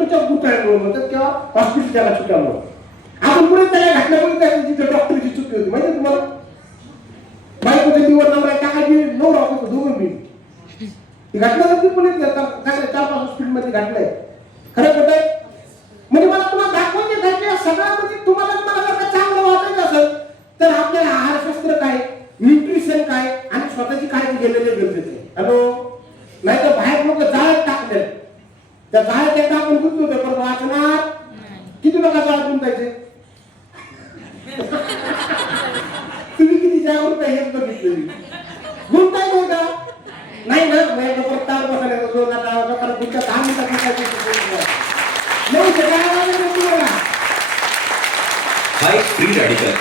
डॉक्टरच्या गुटाळ्यामुळे म्हणतात किंवा हॉस्पिटलच्या चुक्यामुळे. आपण पुढे त्याला घटनामध्ये तिथे डॉक्टरची चुकी होती माहिती तुम्हाला. बायकोच्या दिवस नवरा टाकायची नवरा होतो दोघं मी ती घटना जर पुणे 4-5 हॉस्पिटलमध्ये घडलंय. खरं खोटं आहे म्हणजे मला तुम्हाला दाखवायचे आहे की सगळ्यामध्ये तुम्हाला जर का चांगलं वाटायचं असेल तर आपल्याला आहारशास्त्र काय, न्यूट्रिशन काय आणि स्वतःची काळजी घेणं गरजेचं आहे. हॅलो, नाही तर बाहेर लोक जाळ्यात टाकले, त्या जाळ्यात एकदा आपण गुंतवतो पण वाचणार किती लोक जाळ्यात गुंतायचे. तुम्ही किती जागरूक आहे हेच बघितलं गुंताय नाही का नाही ना. परत तार बसायला जो लोकांना पुढच्या 10 मिनिटात हा एक फ्री रॅडिकल.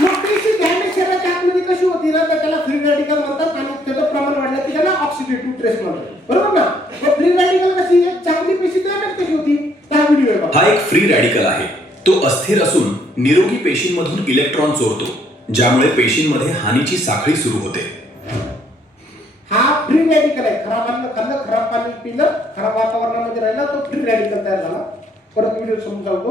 मग पेशी डॅमेज शरीराच्या आतमध्ये कशी होती ना तर त्याला फ्री रॅडिकल म्हणतात आणि त्याचं प्रमाण वाढलं की त्याला ऑक्सिडेटिव्ह स्ट्रेस म्हणतात. बरोबर ना. मग फ्री रॅडिकल कशी आहे, चांगली पेशी डॅमेज कशी होती त्या व्हिडिओ बघा. हा एक फ्री रॅडिकल आहे. तो अस्थिर असून निरोगी पेशींमधून इलेक्ट्रॉन चोरतो, ज्यामुळे पेशींमध्ये हानीची साखळी सुरू होते. हा फ्री रॅडिकल आहे. खराब अन्न खाल्लं, खराब पाणी पिलं, खराब वातावरणामध्ये राहिला तो फ्री रॅडिकल तयार झाला. परत व्हिडिओ समजावतो.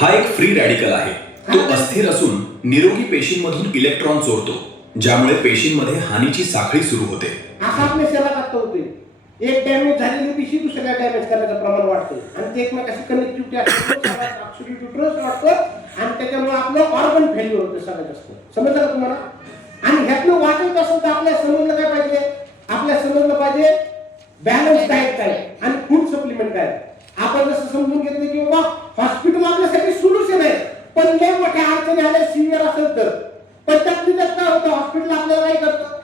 हा एक फ्री रॅडिकल आहे. तो अस्थिर असून निरोगी पेशींमधून इलेक्ट्रॉन चोरतो, ज्यामुळे पेशींमध्ये हानीची साखळी सुरू होते. असं आपल्या शरीरात होते. एक डॅमेज झालेली पेशी दुसऱ्या डॅमेज करण्याचं प्रमाण वाढते आणि ते एकमेकाशी कनेक्टिव्हिटी असते, ऑक्सिडेटिव्ह वाढतं आणि त्याच्यामुळे आपलं ऑर्गन फेल्युअर होते सगळ्यात जास्त. समजलं का तुम्हाला. आणि ह्यातनं वाचायचं असेल तर आपल्याला समजलं काय पाहिजे, आपल्याला समजलं पाहिजे बॅलन्स डाएट काय आणि फूड सप्लिमेंट काय. आपण जसं समजून घेतलं की बाबा हॉस्पिटल आपल्यासाठी सोल्युशन आहे, पण लय मोठ्या अडचणी आल्या सिव्हिअर असेल तर पण त्यातली त्यात काय होतं, हॉस्पिटल आपल्याला काय करतं,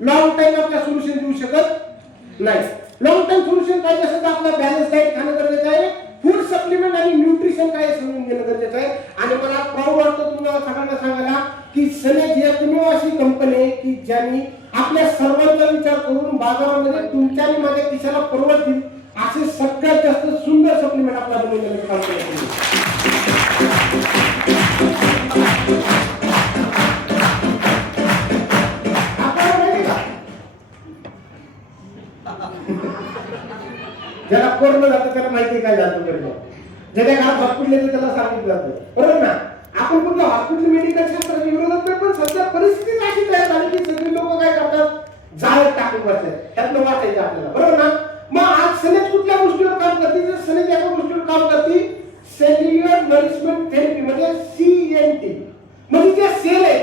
लॉंग टाइम आपल्याला सोल्युशन देऊ शकत नाही. लॉंग टाइम सोल्युशन पाहिजे असेल तर आपल्याला बॅलन्स डाएट खाणं गरजेचं आहे, फूड सप्लिमेंट आणि न्यूट्रिशन काय समजून घेणं गरजेचं आहे. आणि मला प्राऊड वाटतं तुम्हाला सगळ्यांना सांगायला की सनेज ही एकमेव अशी कंपनी आहे की ज्यांनी आपल्या सर्वांचा विचार करून बाजारामध्ये तुमच्या आणि माझ्या खिशाला परवडतील असे सगळ्यात जास्त सुंदर सप्लिमेंट आपल्याला बनवण्याचं काम केलं. ज्याला कोरोना जातं त्याला माहिती काय जातं करणं, ज्याच्या घरात हॉस्पिटल त्याला सांगितलं जातं. बरोबर ना. आपण कुठलं हॉस्पिटल मेडिकल शास्त्राच्या विरोधात नाही, पण सध्या परिस्थिती अशी तयार झाली की सगळी लोक काय करतात, जाळ्यात टाकून बसतात. त्यातलं वाचायचं आपल्याला. बरोबर ना. मग आज सनेज कुठल्या गोष्टीवर काम करते, जर सनेज एका गोष्टीवर काम करते, सेल्युलर नरिशमेंट थेरपी म्हणजे CNT. म्हणजे जे सेल आहे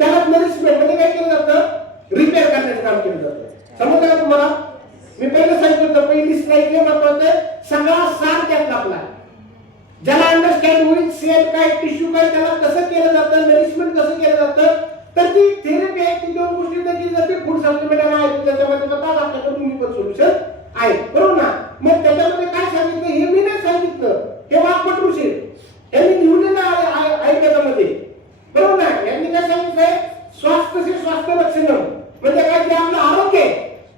त्याला नरिशमेंट म्हणजे काय केलं जातं, रिपेअर करण्याचं काम केलं जातं. समजलं का तुम्हाला. मी पहिलं सांगितलं होतं, पहिली स्लाइड हे महत्वाचं आहे, सगळा सार त्यात आपला ज्याला अंडरस्टँड होईल सेल काय टिश्यू काय त्याला कसं केलं जातं, नरिशमेंट कसं केलं जातं. तर ती थेरपी आहे, ती दोन गोष्टी केली जाते. फूड सप्लिमेंट आहे त्याच्यामध्ये आपल्याकडे दोन्ही पण सोल्युशन आहे. बरोबर ना. मग त्याच्यामध्ये काय सांगितलं हे मी नाही सांगितलं, हे वाकपट ऋषी यांनी लिहिलेलं आहे आयुर्वेदामध्ये. बरोबर ना. यांनी काय सांगितलंय, स्वास्थ्य से स्वास्थ्य लक्षणं म्हणजे काय, जे आपलं आरोग्य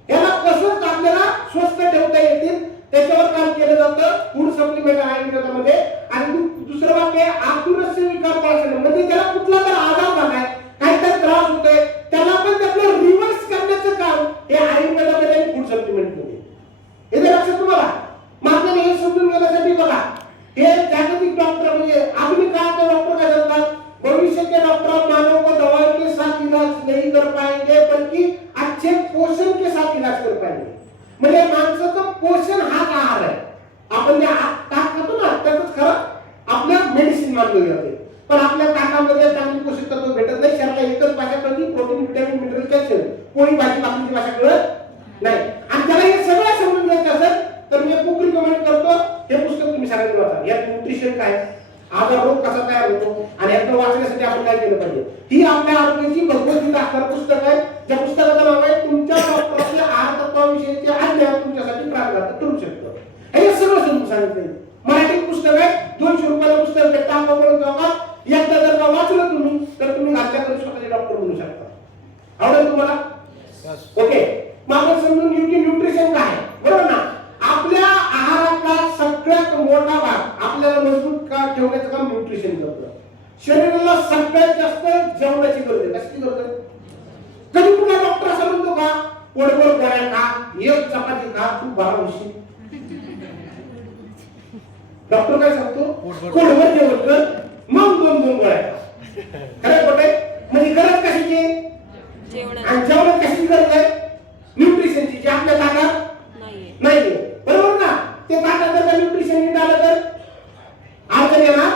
याला कसं आपल्याला स्वस्थ ठेवता येतील त्याच्यावर काम केलं जातं फूड सप्लिमेंट आयुर्वेदामध्ये. आणि दुसरं वाक्य आतुरस्य विकार पाळणं म्हणजे त्याला कुठला तर आजार झालाय, काहीतरी त्रास होतोय, त्याला पण त्यातलं रिव्हर्स करण्याचं काम हे आयुर्वेदामध्ये आणि फूड सप्लिमेंटमध्ये. हे लक्षात तुम्हाला. मात्र हे समजून घेण्यासाठी बघा, हे जागतिक डॉक्टर म्हणजे आधुनिक काळातले डॉक्टर काय करतात, भविष्य के डॉक्टर मानव को दवाई के साथ इलाज नहीं कर पाएंगे बल्कि अच्छे पोषण के साथ इलाज कर पाएंगे. म्हणजे माणसाचं पोषण हाच आहार आहे. आपण जे ताक खातो ना त्यातच खरं आपलं मेडिसिन मानलं जाते, पण आपल्या ताकामध्ये चांगली पोषक तत्व भेटत नाही. शरीराला एकच भाषा कळते, प्रोटीन व्हिटॅमिन मिनरल कॅल्शियम. कोणी भाजी बाकीची भाषा कळत नाही. आणि त्याला हे सगळं समजून घ्यायचं असेल तर मी एक रिकमेंड करतो, हे पुस्तक तुम्ही सगळ्यांनी वाचा. यात न्यूट्रिशन काय, आजार रोग कसा तयार होतो आणि यातलं वाचण्यासाठी आपण काय केलं पाहिजे, ही आपल्या आरोग्याची भगवद्गीता असणारं पुस्तक आहे. ज्या पुस्तकाचं नाव आहे तुमच्या डॉक्टरच्या आहार तत्वाविषयीचे अज्ञान तुमच्यासाठी प्राणघातक ठरू शकतं. हे सगळं समजून सांगितलं. मराठी पुस्तक आहे, 200 रुपयाला पुस्तक भेटतं. आपण बघा, एकदा जर का वाचलं तुम्ही तर तुम्ही घरच्याकडे स्वतःचे डॉक्टर बनू शकता. आवडेल तुम्हाला. ओके. मग आपण समजून घेऊ की न्यूट्रिशन काय आहे. बरोबर ना. आपल्या आहारातला सगळ्यात मोठा भाग आपल्याला मजबूत का ठेवण्याचं काम न्यूट्रिशन करतं. शरीराला सगळ्यात जास्त जेवणाची गरज आहे. कशाची गरज आहे. कधी कुठला डॉक्टर असं म्हणतो का पोटभर गोळ्या खा, एक चपाती खा, तू बरा होशील. डॉक्टर काय सांगतो पोटभर जेवण कर मग 2-2 गोळ्या खा. खरं खोटं आहे? म्हणजे गरज कशाची आहे? आणि जेवणात कशाची गरज आहे? न्यूट्रिशनची, जी आपल्या ताटात नाहीये. बरोबर ना? ते ताटात जर न्यूट्रिशन नीट आलं तर अडचण येणार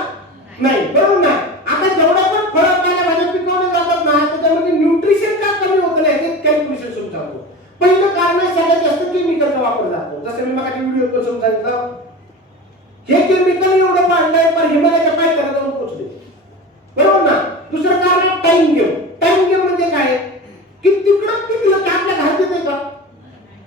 नाही. बरोबर ना? आता जेवढा पण फळं पालेभाज्या पिकवले जातात ना त्याच्यामध्ये न्यूट्रिशन का कमी होत नाही हे कॅल्क्युलेशन सुरू सांगतो. पहिलं कारण आहे सगळ्यात जास्त केमिकलचा वापर जातो. जसं मी मागे व्हिडिओ पासून सांगितलं हे केमिकल एवढं वाढलंय पण हिमालयाच्या पायथ्याला जाऊन पोहोचले. बरोबर ना? दुसरं कारण आहे टाइम गेम. टाइम गेम म्हणजे काय की तिकडं पिकलं की आपल्या घरात येते का?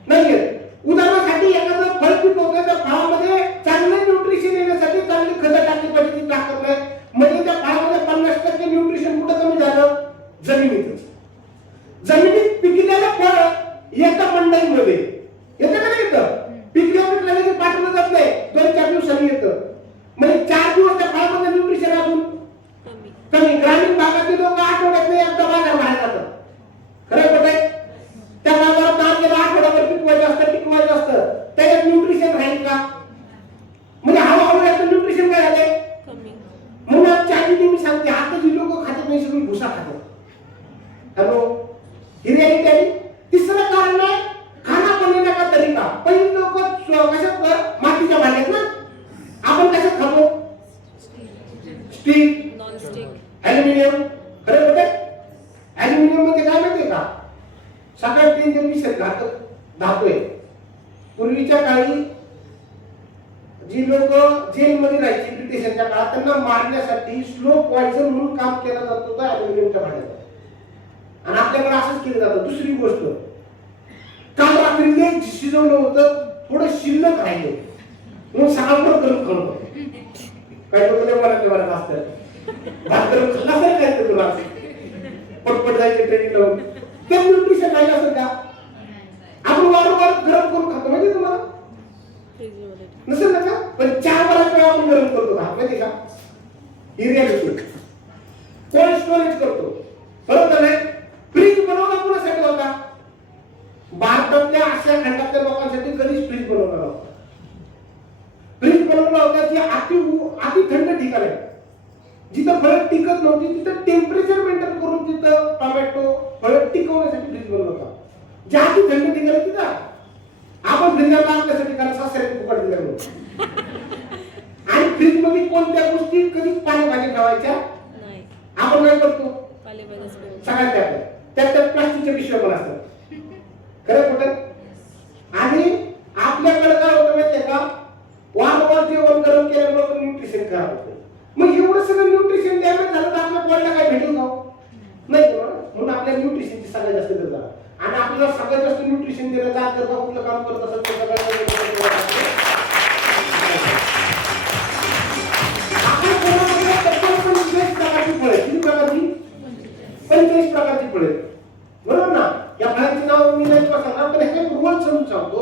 नाही येत. उदाहरणासाठी एखादं फळ पिकवतोय त्या फळामध्ये चांगलं न्यूट्रिशन येण्यासाठी चांगली खतं टाकली पाहिजे ती टाकत नाही. म्हणजे त्या फळामध्ये 50% न्यूट्रिशन कुठं कमी झालं? जमिनीतच. जमिनीत पिकलेलं फळ येतं मंडईमध्ये. येतं का नाही येतं? पिकल्याने ते पाठवलं जात नाही. 2-4 दिवसांनी येतं. म्हणजे 4 दिवस त्या फळामध्ये न्यूट्रिशन अजून कमी. ग्रामीण भागातील लोक आठवड्यात एकदा बाजार बाहेर जातात. खरं खोटं आहे? त्या बाजारात आपल्याला आठवड्याभर टिकवायचं असतं त्याच्यात न्यूट्रिशन राहील का? म्हणजे हळूहळू याचं न्यूट्रिशन काय झालंय? म्हणून आजच्या आधी मी सांगते आता जी लोक खातात नाही सगळी भुसा खातात. हॅलो, ही रियालिटी आहे. तिसरं कारण आहे खाना बनवण्याचा का तरीका. पहिली लोक कशात मातीच्या भांड्यात ना, आपण कशात खातो? Steel, aluminium. खरं खोटं? ॲल्युमिनियम म्हणजे काय माहितीये का? सगळ्यात डेंजर विषय धातू आहे. पूर्वीच्या काळी जी लोक जेलमध्ये राहायची ब्रिटिशांच्या काळात त्यांना मारण्यासाठी स्लो पॉइझन म्हणून काम केलं जात होतं ॲल्युमिनियमच्या भांड्यात. आणि आपल्याकडे असंच केलं जातं. दुसरी गोष्ट काल रात्री लय शिजवलं होतं थोडं शिल्लक राहिलं म्हणून सकाळभर गरम खाणं. काही लोक मला असतात भात गरम खाल्ला तरी काय तुला पटपट जायचे ट्रेनिंग लावून ते न्यूट्रिशन राहिलं असेल का? आपण वारंवार गरम करून खातो माहिती तुम्हाला नसेल ना का? पण 4-5 वेळा आपण गरम करतो का माहिती का? ही रियालिटी. कोल्ड स्टोरेज करतो. बरोबर नाही? फ्रीज बनवला कोणासाठी होता? भारतातल्या अशा खंडातल्या लोकांसाठी कधीच फ्रीज बनवला होता. फ्रीज बनवला होता जी अति थंड ठिकाण आहे. जिथं फळं टिकत नव्हती तिथं टेम्परेचर मेंटेन करून तिथं टोमॅटो फळं टिकवण्यासाठी फ्रीज बनवला होता. ज्या अति थंड ठिकाण आहे तिथं आपण फ्रीजरला आपल्यासाठी कारण सासऱ्याने फुकट दिलं नव्हतं. आणि फ्रीज मध्ये कोणत्या गोष्टी कधी पालेभाज्या ठेवायच्या आपण काय करतो? सगळ्यात त्यात प्लास्टिकच्या पिशव्या पण असतात. खरं खोटं? आणि आपल्याकडे काय होतं माहितीये का? वारंवार जेवण गरम केल्यामुळे न्यूट्रिशन खराब होतं. मग एवढं सगळं न्यूट्रिशन डॅमेज झालं तर आपल्या बॉडीला काय भेटेल का? नाही. म्हणून आपल्या न्यूट्रिशनची सगळ्यात जास्त गरज आहे. आणि आपल्याला सगळ्यात जास्त न्यूट्रिशन देण्याचा करता कुठलं काम करत असेल ते सगळ्यात प्रकारची फळे. किती प्रकारची? 45 प्रकारची फळे. बरोबर ना? या फळांची नाव मी नाही सांगणार पण हे रूल समजून सांगतो.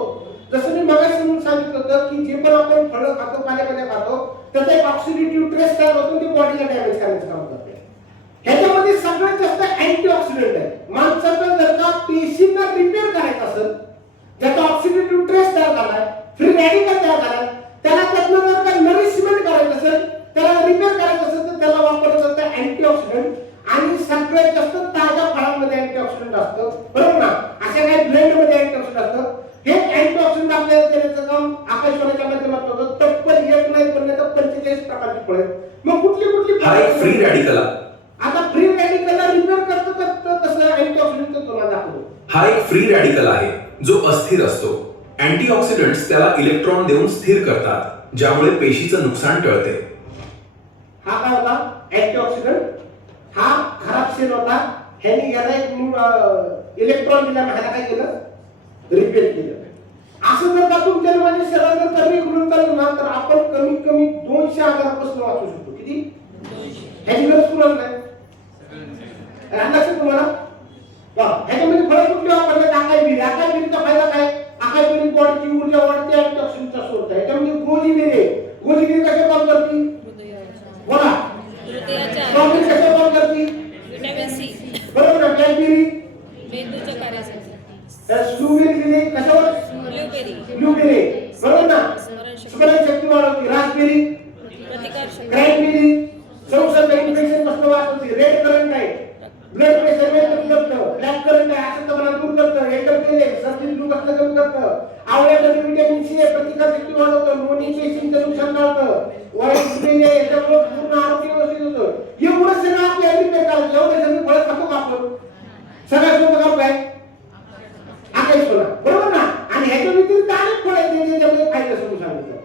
जसं मी मगाशी सांगितलं होतं की जे पण आपण फळं खातो पालेभाज्या खातो त्याचा एक ऑक्सिडेटिव्ह स्ट्रेस तयार होतो, ती बॉडीला डॅमेज करण्याचं काम करते. ह्याच्यामध्ये सगळ्यात जास्त अँटीऑक्सिडंट आहे. माणसाचं जर का पेशींना रिपेअर करायचं असेल, ज्याचा ऑक्सिडेटिव्ह स्ट्रेस तयार झालाय, फ्री रॅडिकल तयार झालाय, त्याला त्यातनं जर का नरिशमेंट करायचं असेल, त्याला रिपेअर करायचं असेल तर त्याला वापरलं जातं अँटीऑक्सिडंट. आणि सगळ्यात जास्त ताज्या फळांमध्ये अँटीऑक्सिडंट असतं. बरोबर ना? अशा काही ब्लेंडमध्ये अँटीऑक्सिडंट असतं. हे अँटीऑक्सिडंट आपल्याला देण्याचं काम आकाशवाणीच्या माध्यमातून होतं. तत्पर एक नाही पण 45 प्रकारची फळे. मग कुठली हा एक फ्री रॅडिकल. आता फ्री रॅडिकलला रिपेअर करतो तसं अँटीऑक्सिडंट तुम्हाला दाखवतो. हा एक फ्री रॅडिकल आहे जो अस्थिर असतो. अँटीऑक्सिडंट्स त्याला इलेक्ट्रॉन देऊन स्थिर करतात ज्यामुळे पेशीचं नुकसान टळते. हा काय होता? अँटीऑक्सिडंट. हा खराब सेल होता. ह्याने याला एक इलेक्ट्रॉन दिला, ह्याला काय केलं? रिपेअर केलं. असं जर का तुमच्या माझ्या शरीरात कमी करून चालू ना तर आपण कमीत कमी 200 आजारापासून वाचू शकतो. किती? ह्याची गरज कुणाला नाही. लक्षात तुम्हाला? ह्याच्यामध्ये फळं कुठली वापरले? आकाशबिरी. आकाशबिरीचा फायदा काय? आकाशबिरी बॉडीची ऊर्जा वाढते, अँटीऑक्सिडंटचा सोर्स आहे. त्याच्यामध्ये गोजीबिरी. गोजीबिरी कशा काम करते? बोला. स्ट्रॉबेरी कशा काम करते? Vitamin C. बरोबर ना? ब्लॅकबेरी मेंदूच्या कार्यासाठी. स्ट्रॉबेरी कशावर? ब्लूबेरी. ब्लूबेरी बरोबर ना? स्मरणशक्ती वाढवते. रास्पबेरी, क्रॅनबेरी संसर्ग इन्फेक्शन पासून वाचवते. रेड करंट आहे, ब्लड प्रेशर मेंटेन करतं. ब्लॅक करंट आहे, अशक्तपणा दूर करतं. एंडोक्रिन सर्दी दुखत कमी करतं. आवळ्यामध्ये व्हिटॅमिन सी आहे, प्रतिकारशक्ती वाढवतं. लोणी पेशींचं नुकसान टाळतं. व्हाईट ग्रीन आहे, याच्यामुळे पूर्ण आरोग्य व्यवस्थित होतं. एवढं सगळं आपल्या ऍग्रीकल्चर एवढं सगळं फळं खातो का आपण? सगळ्यात सोपं काम काय? आकाश फळं, बरोबर ना? आणि ह्याच्या व्यतिरिक्त अनेक फळं आहेत ज्याच्यामध्ये फायदा समजून सांगितलं.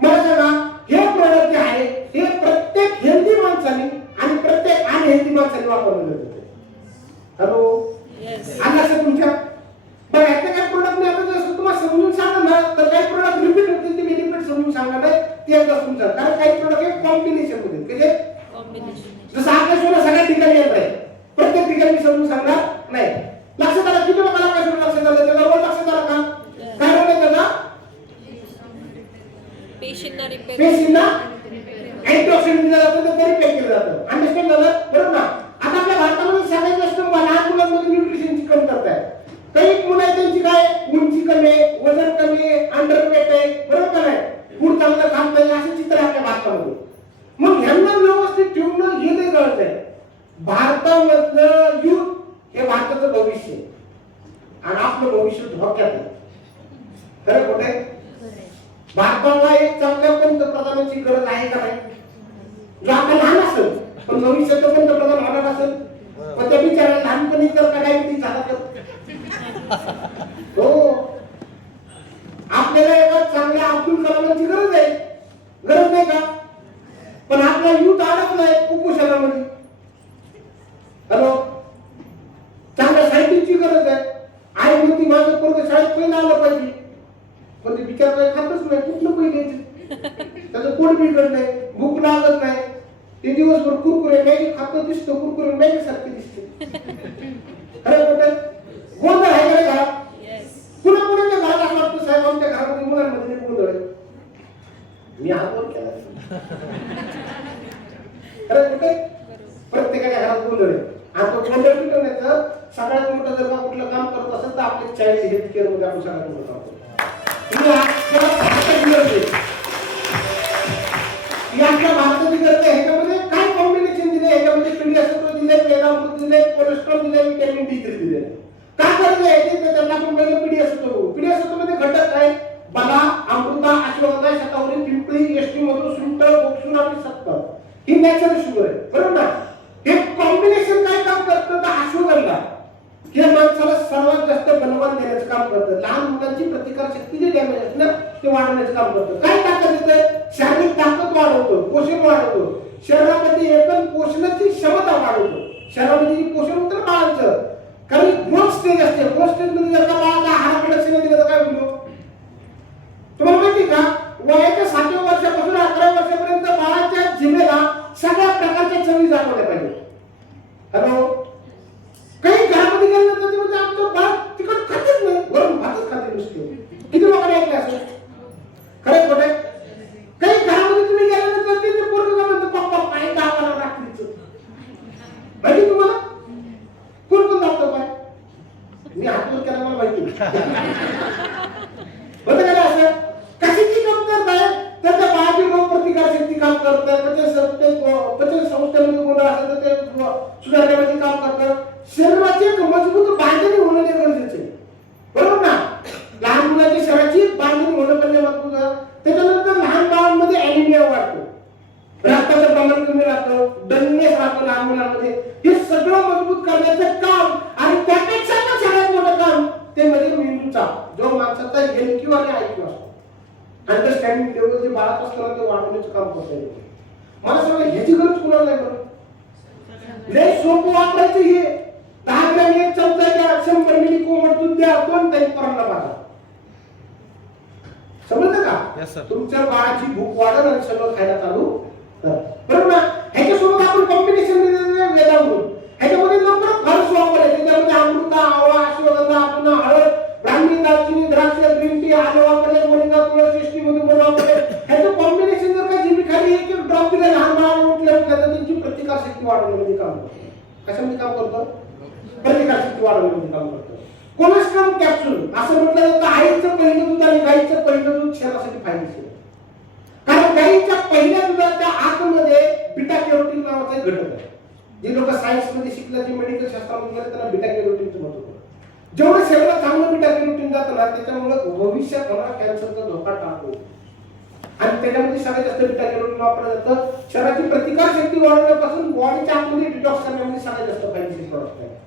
मला सांगा, हे प्रोडक्ट जे आहे हे प्रत्येक हेल्दी माणसाने आणि प्रत्येक अनहेल्दी माणसाने वापरलं जातं. हॅलो, आलं असेल तुमच्या? बघा, यातले काही प्रोडक्ट मी आता जसं तुम्हाला समजून सांगा ना, तर काही प्रोडक्ट रिपीट होतील, ते मी रिपीट समजून सांगणार नाही, ते एकदा समजा. कारण काही प्रोडक्ट हे कॉम्बिनेशन मध्ये कसे जसं आपल्या सगळ्या ठिकाणी येत आहे, प्रत्येक ठिकाणी मी समजून सांगणार नाही. लक्षात आलं? किती लोकांना काय लक्षात आलं? त्याचा रोल लक्षात आला का? काय रोल आहे त्याचा? पेशींना अँटीऑक्सिडंट दिलं जातं, तर तरी पेक केलं जातं. अंडरस्टँड झालं? बरोबर ना? आता आपल्या भारतामध्ये सगळ्यात जास्त लहान मुलांमध्ये न्यूट्रिशनची कमतरता आहे. काही मुलं आहेत त्यांची काय उंची कमी आहे, वजन कमी आहे, अंडरवेट आहे, बरोबर का नाही? फूड चांगलं खात नाही, असं चित्र आहे आपल्या भारतामध्ये. मग ह्यांना व्यवस्थित ठेवणं हे नाही कळत आहे. भारतामधलं युथ हे भारताचं भविष्य आहे आणि आपलं भविष्य धोक्यात आहे. खरं खोटं आहे? भारताला एक चांगल्या पंतप्रधानाची गरज आहे का नाही? जो आता लहान असेल पण भविष्यात पंतप्रधान होणार असेल, पण त्या बिचाराला लहानपणी तर का डायबिटीज झाला तर हो, आपल्याला एका चांगल्या अब्दुल कलामांची गरज आहे, गरज नाही का? पण आपला युथ अडकलाय कुपोषणामध्ये. हॅलो, चांगल्या सायंटिस्टची गरज आहे. आई म्हणती माझं पोरगं शाळेत पहिलं आलं पाहिजे, पण ते बिचार काही खातच नाही. कुठलं पहिले त्याचं पोट बिघडत नाही, भूक लागत नाही, ते दिवसभर कुरकुरे मॅगी खातं दिसतं, कुरकुरे मॅगी सारखे दिसते. खरं खोटं? गोंधळ आहे का घरात? पुन्हा पुण्याच्या घरात असं वाटतं साहेब आमच्या घरामध्ये मुलांमध्ये गोंधळ आहे. मी हातवर केला. खरं खोटं? प्रत्येकाच्या घरात गोंधळ आहे. आणि तो गोंधळ मिटवण्याचं सगळ्यात मोठं जर का कुठलं काम करत असेल तर आपल्या चाइल्ड हेल्थ केअर मध्ये आपण सगळ्यात मोठं काम करतो. आपल्या भारताची गरज आहे. ह्याच्यामध्ये काय कॉम्बिनेशन दिले? ह्याच्यामध्ये पीडीएसओ दिले, वेदामृत दिले, कोलेस्ट्रॉल दिले, व्हिटॅमिन D3 दिले. काय गरज आहे ते त्यांना आपण पहिले पीडीएसओ. पीडीएसओ मध्ये घटक काय? बला, अमृता, अश्वगंधा, शतावरी, पिंपळी, एसटी मधून सुंठ, गोक्षूर आणि सत्तर ही नॅचरल शुगर आहे, बरोबर ना? हे कॉम्बिनेशन काय काम करतं? तर अश्वगंधा हे माणसाला सर्वात जास्त बलवान देण्याचं काम करतं. लहान मुलांची प्रतिकारशक्ती जे डॅमेज असते ना ते वाढवण्याचं काम करतं. काय ताकद येतं? शारीरिक ताकद वाढवतो, पोषण वाढवतो, शरीरामध्ये एकूण पोषणाची क्षमता वाढवतो. शरीरामध्ये जी पोषण होतं ना बाळाचं, कारण ग्रोथ स्टेज असते, ग्रोथ स्टेज मध्ये जर का बाळाला आहाराकडे लक्ष नाही दिलं तर काय होईल? तुम्हाला माहिती का? वयाच्या 7व्या वर्षापासून 11व्या वर्षापर्यंत बाळाच्या जिभेला सगळ्या प्रकारच्या चवी जाणवल्या पाहिजे. हॅलो, काही घरामध्ये गेल्यानंतर म्हणजे आमचं बाळ तिखट खातच नाही, वरून भातच खाते नुसते. किती लोकांनी ऐकले असेल? खरंच खोटं आहे? काही घरामध्ये तुम्ही गेल्यानंतर ते पोरगं काय म्हणतं, पप्पा पाणी का आम्हाला रात्रीचं माहिती तुम्हाला? कोण कोण दाखवतो पाय? मी हातवर केला, मला माहिती होतं का असं? कशाची कमतरता आहे? तर त्या बाळाची रोग प्रतिकार शक्ती काम करतं, पचन संस्थेमध्ये गोंधळ असेल तर ते सुधारण्यामध्ये काम करतं. शरीराची मजबूत बांधणी होणं गरजेचं आहे, बरोबर ना? लहान मुलाच्या शरीराची बांधणी होणं म्हणजे मजबूत. त्याच्यानंतर लहान बाळांमध्ये ॲनिमिया वाढतो, रक्ताचं प्रमाण कमी राहतं, डलनेस राहतो लहान मुलांमध्ये. हे सगळं मजबूत करण्याचं काम आणि त्यापेक्षा सगळ्यात मोठं काम ते म्हणजे मेंदूचा, जो माणसाचा EQ आणि IQ असतो, अंडरस्टँडिंग लेवल जे बाळात असतं ते वाढवण्याचं काम करता. मला सांगा, ह्याची गरज कुणाला नाही? बरं, लय सोपं वापरायचं. हे 10 ग्रॅम 1 चमचा द्या, 100 मिली कोमट दूध द्या, 2 टाइम पोरांना पाजा. समजलं का? तुमच्या बाळाची भूक वाढेल आणि सगळं खायला चालू कर, बरोबर ना? ह्याच्यासोबत आपण कॉम्बिनेशन वेदामृत, ह्याच्यामध्ये नंबर फर्स्ट वापर आहे. त्याच्यामध्ये अमृता, आवळा, अश्वगंधा, पुन्हा हळद, ब्राह्मी, दालचिनी, द्राक्ष, ग्रीन टी, आलं वापरले, मोरिंगा, तुळस, एसटी मध्ये बोल वापरले. ह्याचं कॉम्बिनेशन जर का जिमी खाली एक ड्रॉप दिले लहान बाळाला उठल्या तर त्यांची प्रतिकारशक्ती वाढवण्यामध्ये काम करतं. कशामध्ये काम करतं? प्रतिकारशक्ती वाढवण्यामध्ये काम करतं. कोलेस्ट्रॉल कॅप्सूल असं म्हटलं जातं आईचं पहिलं दूध आणि गाईचं पहिलं दूध शरीरासाठी फायदेशीर. कारण गाईच्या पहिल्या दुधाच्या आतमध्ये बीटा कॅरोटीन नावाचा एक घटक आहे. जे लोक सायन्स मध्ये शिकले, जे मेडिकल शास्त्रामध्ये त्यांना बीटा कॅरोटीनचं महत्व कळतं. जेवढं शरीरात चांगलं बीटा कॅरोटीन जातं ना, त्याच्यामुळे भविष्यात होणारा कॅन्सरचा धोका टाळतो. आणि त्याच्यामध्ये सगळ्यात जास्त बीटा कॅरोटीन वापरलं जातं. शरीराची प्रतिकार शक्ती वाढवण्यापासून बॉडीच्या आतमध्ये डिटॉक्स करण्यामध्ये सगळ्यात जास्त फायदेशीर प्रॉडक्ट आहे.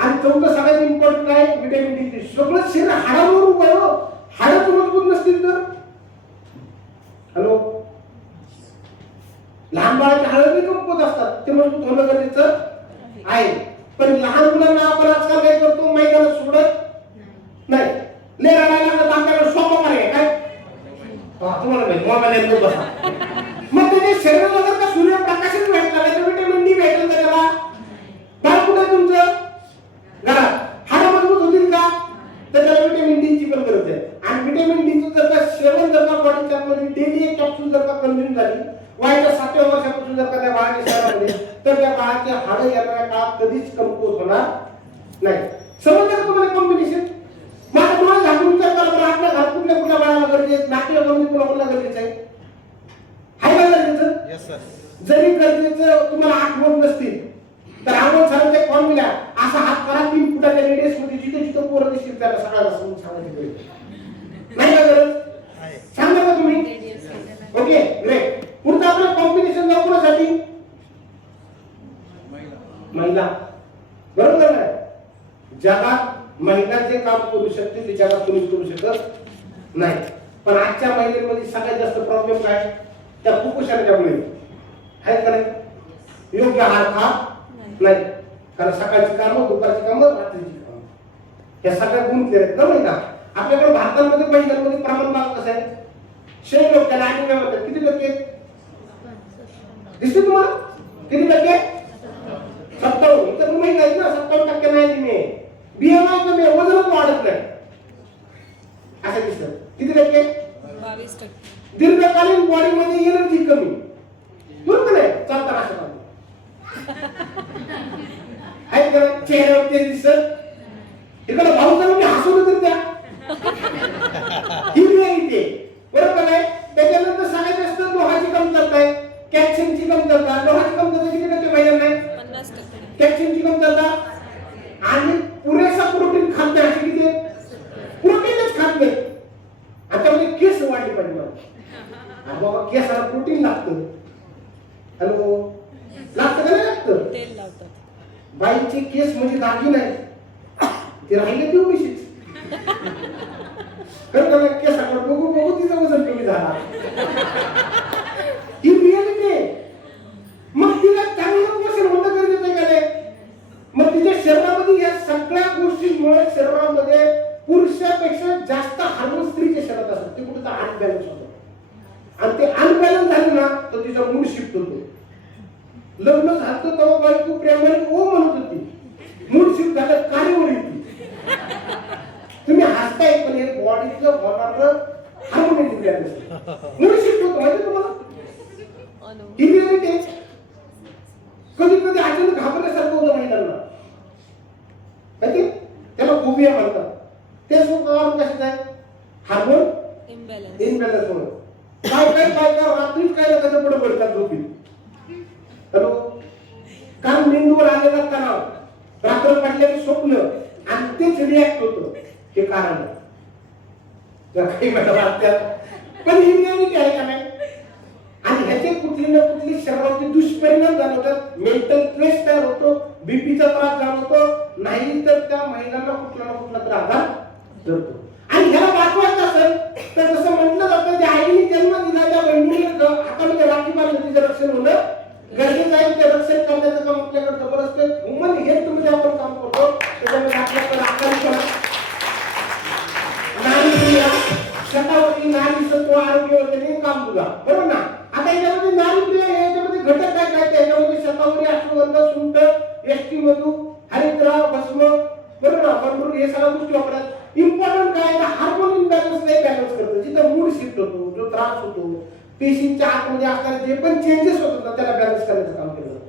आणि चौथं सगळ्यात इम्पॉर्टंट आहे व्हिटॅमिन डी. सगळं शरीर हाडावर उभं आहे. हाडच मजबूत नसतील तर हॅलो, लहान बाळाचे हाड बी कमकुवत असतात, ते मजबूत होणं गरजेचं आहे. पण लहान मुलांना आपण आजकाल काय करतो, मैदानात सोडत नाही. ले रडायला लागलं आपल्याला सोपं पर्याय काय, तुम्हाला माहिती मोबाईल बसा. मग त्याच्या शरीराला जर का सूर्यप्रकाशच भेटला नाही तर व्हिटॅमिन डी भेटेल का त्याला? बाळ कुठे तुमचं घरात, हाड मजबूत होतील का? तर त्याला व्हिटॅमिन डी ची पण गरज आहे. आणि व्हिटॅमिन डी चं जर का सेवन जर का बॉडीच्या मध्ये डेली एक कॅप्सूल जर का कंझ्युम झाली वयाच्या 7व्या वर्षापासून जर का त्या बाळाच्या शरीरामध्ये, तर त्या बाळाचे हाड येणाऱ्या काळात कधीच कमकुवत होणार नाही. समजलं का तुम्हाला कॉम्बिनेशन? माझ्या तुम्हाला झाकून विचार करा बरं, आपल्या घरात कुठल्या कुठल्या बाळाला गरजेचं आहे, नातेवाईकांमध्ये कुणाला गरजेचं आहे? आहे का गरजेचं? जरी गरजेचं तुम्हाला आठवण नसतील तर आपण सांगतो एक फॉर्म्युला, असा हात करा 3 फुटाच्या रेडियस मध्ये जिथे जिथे पोरं दिसतील त्याला सगळ्याला समजून सांगायची गरज नाही का? गरज सांगा का तुम्ही? Okay great. पुढचं आपलं कॉम्बिनेशन जाऊ कोणासाठी? महिला. बरोबर आहे. जगात महिला जे काम करू शकते ते जगात कोणीच करू शकत नाही. पण आजच्या महिलेमध्ये सगळ्यात जास्त प्रॉब्लेम काय? त्या कुपोषणाच्या मुळे आहे का नाही? योग्य आहार खा नाही, कारण सकाळची कामं, दुपारची कामं, रात्रीची कामं, या सगळ्या गुंतलेल्या आहेत ना महिला. आपल्याकडे भारतामध्ये महिलांमध्ये प्रमाण भाग कसं आहे? 100 लोक त्याला आणि म्हणतात. किती टक्के दिसते तुम्हाला? किती टक्के? 57. इतर महिला आहेत ना, 57% नाही. तुम्ही बीएमआय कमी आहे, वजनच वाढत नाही असं दिसतं. किती टक्के? 22%. दीर्घकालीन बॉडीमध्ये एनर्जी कमी, बरोबर नाही? चालताना असं आहे का? चेहऱ्यावर ते दिसत. इकडे भाऊ मी हसवलं तर त्या ही रियालिटी, बरोबर आहे. त्याच्यानंतर सगळ्यात जास्त लोहाची कमतरता आहे, कॅल्शियमची कमतरता. लोहाची कमतरता किती टक्के महिलांना आहे? 50%. कॅल्शियमची कमतरता आणि पुरेसा प्रोटीन खात नाही. अशी किती आहे? प्रोटीनच खात नाही. आणि त्यामध्ये केस वाढली पाहिजे मला. बाबा केसाला प्रोटीन लागतं. हॅलो, लागतं का नाही लागतं? तेल लावतात. बाईचे केस म्हणजे दागी नाही, ते राहिले ते उशीच. केसाकडे बघू बघू तिचं वजन कमी झाला. ही रियालिटी आहे. मग तिला चांगलं पोषण होणं गरजेचं आहे का नाही? मग तिच्या शरीरामध्ये या सगळ्या गोष्टींमुळे शरीरामध्ये पुरुषापेक्षा जास्त हार्मोन स्त्रीच्या शरीरात असतात. ते कुठे अनबॅलन्स होतं. आणि ते अनबॅलन्स झालं ना तर तिचा मूड शिफ्ट होतो. लग्न झालं तेव्हा बायको प्रेमाने ओ म्हणत होती, मूड शिफ्ट झालं कार्यवर येते. तुम्ही हसताय पण हे बॉडीतलं होणारं हार्मोन मूड शिफ्ट होतो माहिती तुम्हाला? ही रियालिटी आहे. कधी कधी अचानक घाबरल्यासारखं होतं महिलांना माहिती? त्याला फोबिया म्हणतात. ते कारण कशाच आहे? हार्मोन इम्बॅलन्स होणं. काय काय काय काय रात्रीच काय ना त्याच्या पुढे पडतात झोपीत. हॅलो, कारण मेंदूवर आलेला तणाव, रात्र पडलेलं स्वप्न आणि तेच रिॲक्ट होतं. हे कारण आहे. पण ही रियालिटी आहे का नाही? आणि ह्याचे कुठली ना कुठली शरीरावरती दुष्परिणाम जाणवतात. मेंटल स्ट्रेस तयार होतो, बीपीचा त्रास जाणवतो, नाही तर त्या महिलांना कुठला ना कुठला तर आधार धरतो. आणि ह्याला वाचवायचं असेल तर जसं म्हटलं जातं, त्या आईने जन्म दिला त्या बहिणीने हातामध्ये राखी बांधून तिचं रक्षण होणं गरजेचं आहे. ते रक्षण करण्याचं काम आपल्याकडे जबरदस्त ह्युमन हेल्थमध्ये आपण काम करतो. त्याच्यामध्ये आपल्याकडे आकांक्षा, नारी क्रिया, शतावरी, नारी सत्व, आरोग्यवर्धन काम तुझा, बरोबर ना? आता याच्यामध्ये नारी क्रिया याच्यामध्ये घटक काय काय? त्याच्यामध्ये शतावरी, अश्वगंधा, सुंठ, यष्टी मधू, हरिद्रा, भस्म, बरोबर ना? बंडूर, हे सगळ्या गोष्टी वापरतात. इम्पॉर्टंट काय? हार्मोन इम्बॅलन्स नाही बॅलन्स करतं. जिथं मूड शिफ्ट होतो, जो त्रास होतो, पेशींच्या आतमध्ये असणारे जे पण चेंजेस होतात ना त्याला बॅलन्स करण्याचं काम केलं जातं.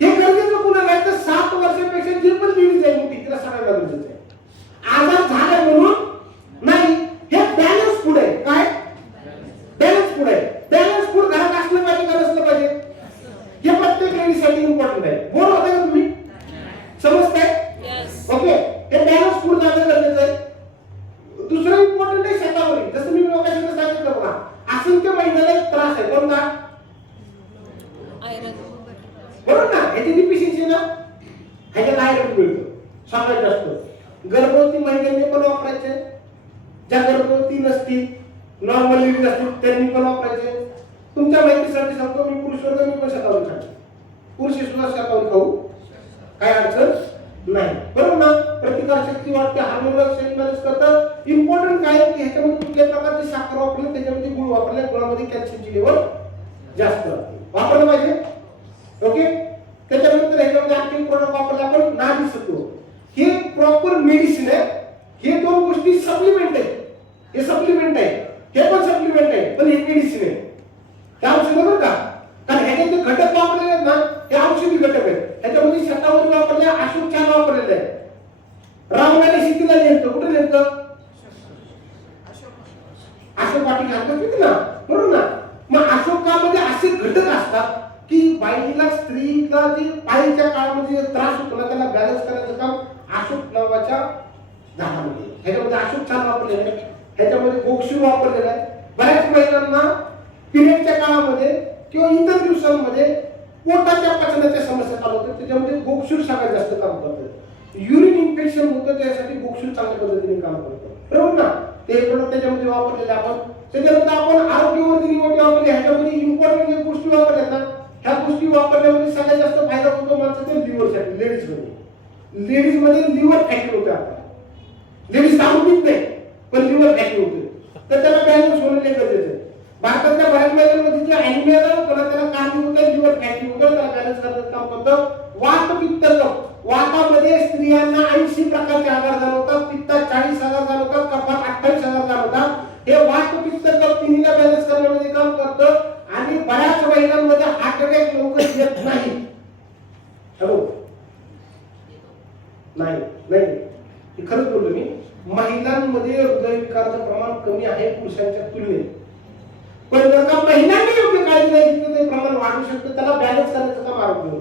हे गरजेचं कुणाला आहे तर 7 वर्षापेक्षा जे पण लेडीज आहे मोठी तिला सगळ्यांना गरजेचं आहे. आजार झाला म्हणून नाही, हे बॅलन्स फूड आहे. काय बॅलन्स फूड आहे? बॅलन्स फूड घरात असलं पाहिजे का नसलं पाहिजे? हे प्रत्येक लेडीसाठी इम्पॉर्टंट आहे. बोर होतंय का तुम्ही? समजताय? Yes. ओके, हे बॅलन्स फूड जाणं गरजेचं आहे. दुसरं इम्पॉर्टंट आहे शेतावरील. जसं मी लोकांना सांगितलं बघा, असंख्य महिन्याला एक त्रास आहे. कोणता? आयरन. बरोबर ना? ह्याची डिफिशियन्सी ना, ह्याच्यात आयरन मिळतं सगळ्यात जास्त. गर्भवती महिलांनी पण वापरायचे, ज्या गर्भवती नसतील, नॉर्मल लेडीज असतील त्यांनी पण वापरायचे. तुमच्या माहितीसाठी सांगतो, मी पुरुष वर्ग, मी पण शेतावरी खातो. पुरुष सुद्धा शेतावरी खाऊ, काय अडचण नाही. बरोबर ना? प्रतिकार शक्ती वाढते, हार्मोनल सेल बॅलन्स करतात. इम्पॉर्टंट काय की ह्याच्यामध्ये कुठल्या प्रकारची साखर वापरली, त्याच्यामध्ये गुळ वापरले, गुळामध्ये कॅल्शियमची लेवल जास्त असते. वापरलं पाहिजे. ओके, त्याच्यानंतर ह्याच्यामध्ये आणखी प्रोडक्ट वापरले आपण नाभिसत्व. हे प्रॉपर मेडिसिन आहे. हे दोन गोष्टी सप्लिमेंट आहे. हे सप्लिमेंट आहे, हे पण सप्लिमेंट आहे, पण हे मेडिसिन आहे. हे औषध बरं का? कारण ह्याच्यात जे घटक वापरलेले आहेत ना, हे औषधी घटक आहेत. ह्याच्यामध्ये शतावरी वापरले, अशोक छान वापरलेलं आहे. रामनाने शेतीला नेलं, कुठे नेलं? अशोक वाटी घालतात किती ना, बरोबर ना? मग अशोकामध्ये असे घटक असतात की बाईला, स्त्रीला जे पाळीच्या काळामध्ये जे त्रास होतो ना, त्याला बॅलन्स करायचं काम अशोक नावाच्या झाडामध्ये. ह्याच्यामध्ये अशोक छान वापरलेलं आहे. ह्याच्यामध्ये गोक्षूर वापरलेलं आहे. बऱ्याच महिलांना पिरियडच्या काळामध्ये किंवा इतर दिवसांमध्ये पोटाच्या पचनाच्या समस्या चालू होतात, त्याच्यामध्ये गोक्षूर सगळ्यात जास्त काम करतात. युरिन इन्फेक्शन होतं, त्यासाठी गोक्षूर चांगल्या पद्धतीने काम करतो. बरोबर ना? ते प्रोडक्ट त्याच्यामध्ये वापरलेले आपण. त्याच्यानंतर आपण आरोग्यवर्धिनी गोष्टी वापरली. ह्याच्यामध्ये इम्पॉर्टंट जे गोष्टी वापरल्या ना, ह्या गोष्टी वापरल्यामध्ये सगळ्यात जास्त फायदा होतो माणसाच्या लिव्हरसाठी. लेडीजमध्ये लिव्हर फॅटी होते. आता लेडीज दारू पित नाही, पण लिव्हर फॅटी होते, तर त्याला बॅलन्स होणं गरजेचं आहे. भारतातल्या बऱ्याच महिलांमध्ये जे अॅनिमिया होतं ना, त्याला कारण होतं लिव्हर फॅटी होतं, त्याला बॅलन्स करण्याचं काम करतं. वात पित्त कफ. वातामध्ये स्त्रियांना 80 प्रकारचे आजार जाणवतात, पित्तात 40 आजार जाणवतात, कफात 28 आजार जाणवतात. हे वात पित्त कफ तिन्हीला बॅलन्स करण्यामध्ये काम करतं. आणि बऱ्याच महिलांमध्ये हार्ट अटॅक लवकर येत नाही. हॅलो, नाही नाही, हे खरंच बोललो मी. महिलांमध्ये हृदयविकाराचं प्रमाण कमी आहे पुरुषांच्या तुलनेत. पण जर का महिलांनी योग्य काळजी नाही घेतली, ते प्रमाण वाढू शकतं. त्याला बॅलन्स करण्याचं काम आरोग्य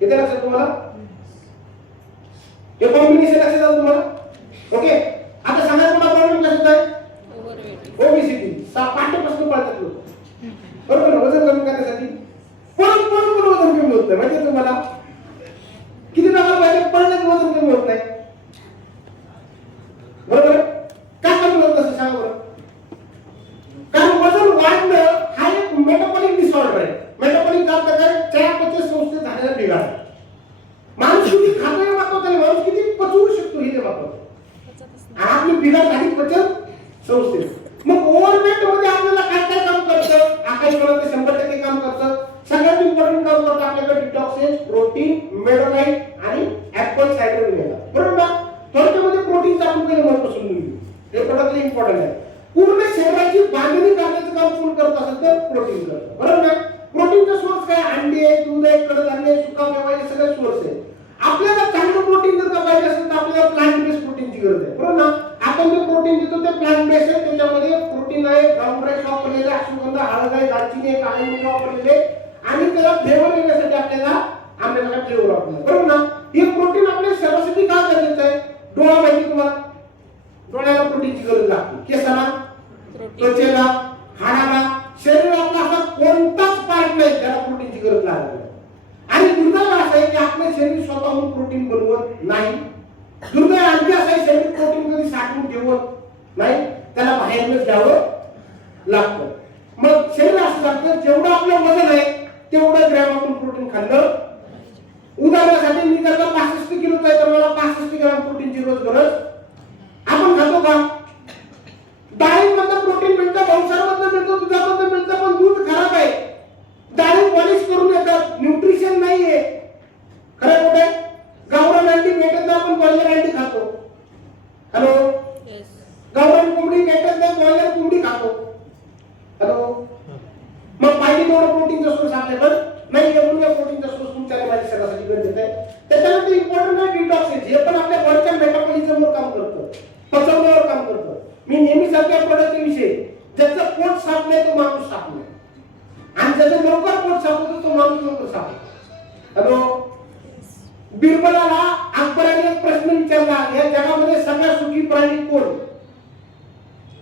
येते. लक्षात तुम्हाला? हे कॉम्बिनेशन लक्षात आलं तुम्हाला? ओके, आता सगळ्यात मोठा प्रॉब्लेम कशाचा आहे? ओव्हरवेट. ओबेसिटी. पाठ्यपासून पळतात लोक, बरोबर ना? वजन कमी करण्यासाठी पण वजन कमी होत नाही. माहिती तुम्हाला? किती टाका पाहिजे, पडलं की वजन कमी होत नाही. बरोबर आहे? का कमी होत नसतं सांगा बरं? कारण वजन वाढणं हा एक मेटाबॉलिक डिसऑर्डर आहे. मेटाबॉलिक जात काय? चयापचय संस्थेत झालेला बिघाड. माणूस किती खातोय महत्वाचं नाही, माणूस किती पचवू शकतो हे महत्वाचं. आणि आपली बिघाड झाली पचन संस्थेत. मग ओव्हरवेट मध्ये आपल्याला काय काय काम करतं? आकाशवाणी ते 100% काम करतं. सगळ्यात इम्पॉर्टंट काम करतं आपल्याकडे डिटॉक्सिन्स, प्रोटीन, मेडोनाइट आणि ऍपल सायडर व्हिनेगर. बरोबर ना? थोडक्यामध्ये प्रोटीनचं आपण पहिले महत्व समजून घेऊ. हे प्रोडक्ट इम्पॉर्टंट आहे. पूर्ण शरीराची बांधणी करण्याचं काम कोण करत असेल तर प्रोटीन करतं. बरोबर ना? प्रोटीनचा सोर्स काय? अंडे आहे, दूध आहे, कडधान्य, सुकामेवा, हे सगळे सोर्स आहे. आपल्याला चांगलं प्रोटीन जर का पाहिजे असेल तर आपल्याला प्लांट बेस्ड प्रोटीनची गरज आहे. बरोबर ना? आपण जे प्रोटीन देतो ते प्लांट बेस्ड आहे. त्याच्यामध्ये प्रोटीन आहे, ब्राऊन राईस वापरलेले, अश्वगंधा, हळद आहे, दालचिनी आहे, काळे मिरी वापरलेले, आणि त्याला फ्लेवर येण्यासाठी आपल्याला आंब्याचा फ्लेवर वापरला. बरोबर ना? हे प्रोटीन आपल्या शरीरासाठी का गरजेचं आहे? डोळा माहिती तुम्हाला? डोळ्याला प्रोटीनची गरज लागते. केसाला, त्वचेला, हाडाला, शरीर आपला असा कोणताच पार्ट नाही ज्याला प्रोटीनची गरज लागत नाही. आणि दुर्दैव असं आहे की आपलं शरीर स्वतःहून प्रोटीन बनवत नाही. दुर्दैव आणखी असं आहे, शरीर प्रोटीन कधी साठवून ठेवत नाही, त्याला बाहेरच घ्यावं लागतं. मग शरीर असं लागतं जेवढं आपलं वजन आहे तेवढं ग्रॅम आपण प्रोटीन खाल्लं. उदाहरणासाठी मी जर का 65 किलोचा आहे तर मला 65 ग्रॅम प्रोटीनची रोज गरज. आपण खातो का? डाळीमधलं प्रोटीन मिळतं, मांसामधलं मिळतं, दुधामधलं मिळतं, पण दूध खराब आहे. डाळी पॉलिश करून येतात, न्यूट्रिशन नाहीये. खरं कुठे? गावरान अंडी भेटत नाही, आपण बॉयलर अंडी खातो. हॅलो, गावरान कोंबडी भेटत नाही, बॉयलर कोंबडी खातो. हॅलो, मग पाहिजे तेवढं प्रोटीनचा सोर्स आपल्याकडे नाही. एवढं प्रोटीनचा सोर्स उच्चार माझ्या शरीरासाठी गरजेचं आहे. त्याच्यानंतर इम्पॉर्टंट आहे डिटॉक्स, जे पण आपल्या बॉडीच्या मेटाबॉलिझमवर काम करतं, पचवण्यावर काम करतं. मी नेहमी सांगतो प्रोडक्ट विषयी, ज्याचं पोट साफ नाही तो माणूस साफ नाही, आणि ज्याचं लवकर पोट साफ होतो तो माणूस लवकर साफ होतो. हॅलो, बिरबलाला अकबराने एक प्रश्न विचारला, या जगामध्ये सगळ्यात सुखी प्राणी कोण?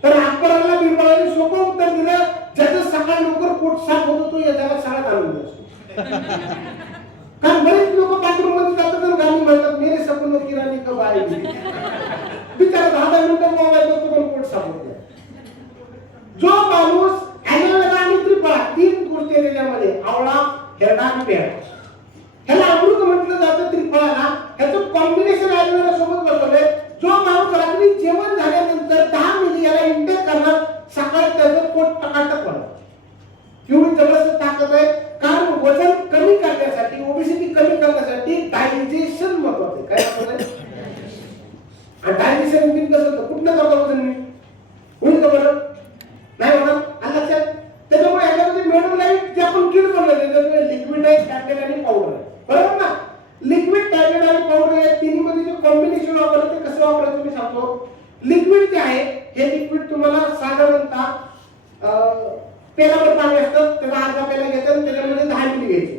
तर अकबराला बिरबलाने सोपं उत्तर दिलं, ज्याचं सकाळ लवकर पोट साफ होतो तो या जगात सगळ्यात आनंदी असतो. कारण बरेच लोक बाथरूम मध्ये जातात आणि गाणी म्हणतात, मेरे सपनों की रानी कब आएगी. बिचारा 10 मिनिटं मोबाईल बघतो पण पोट साफ होते. जो माणूस ॲलोवेरा आणि त्रिफळा 3 गोष्टी त्याच्यामध्ये, आवळा, हेरडा आणि पेढा, ह्याला अमृत म्हटलं जातं त्रिफळाला. ह्याचं कॉम्बिनेशन ॲलोवेरा सोबत बसवलंय. जो माणूस रात्री जेवण झाल्यानंतर 10 मिली याला इंटेक करणार, सकाळी त्याचं पोट टकाटक होणार. एवढी जबरदस्त ताकद आहे. कारण वजन कमी करण्यासाठी, ओबेसिटी कमी करण्यासाठी डायजेशन महत्वाचं आहे. काय महत्वाचं आहे? आणि डायजेशन मीन कसं होतं? कुठलं करतो वजन मी होईल का बरं? नाही होणार. आणि लक्षात, त्याच्यामुळे ह्याच्यामध्ये मेडोलाइट जे आपण किट बनवलं त्याच्यामध्ये लिक्विड आहे, टॅबलेट आणि पावडर आहे, बरोबर ना? लिक्विड, टॅबलेट आणि पावडर या तिन्हीमध्ये जे कॉम्बिनेशन वापरलं ते कसं वापरायचं मी सांगतो. लिक्विड जे आहे हे लिक्विड तुम्हाला साधारणतः पेलावर पाणी असतं, त्याला अर्धा पेला घ्यायचा आणि त्याच्यामध्ये 10 मिली घ्यायचे.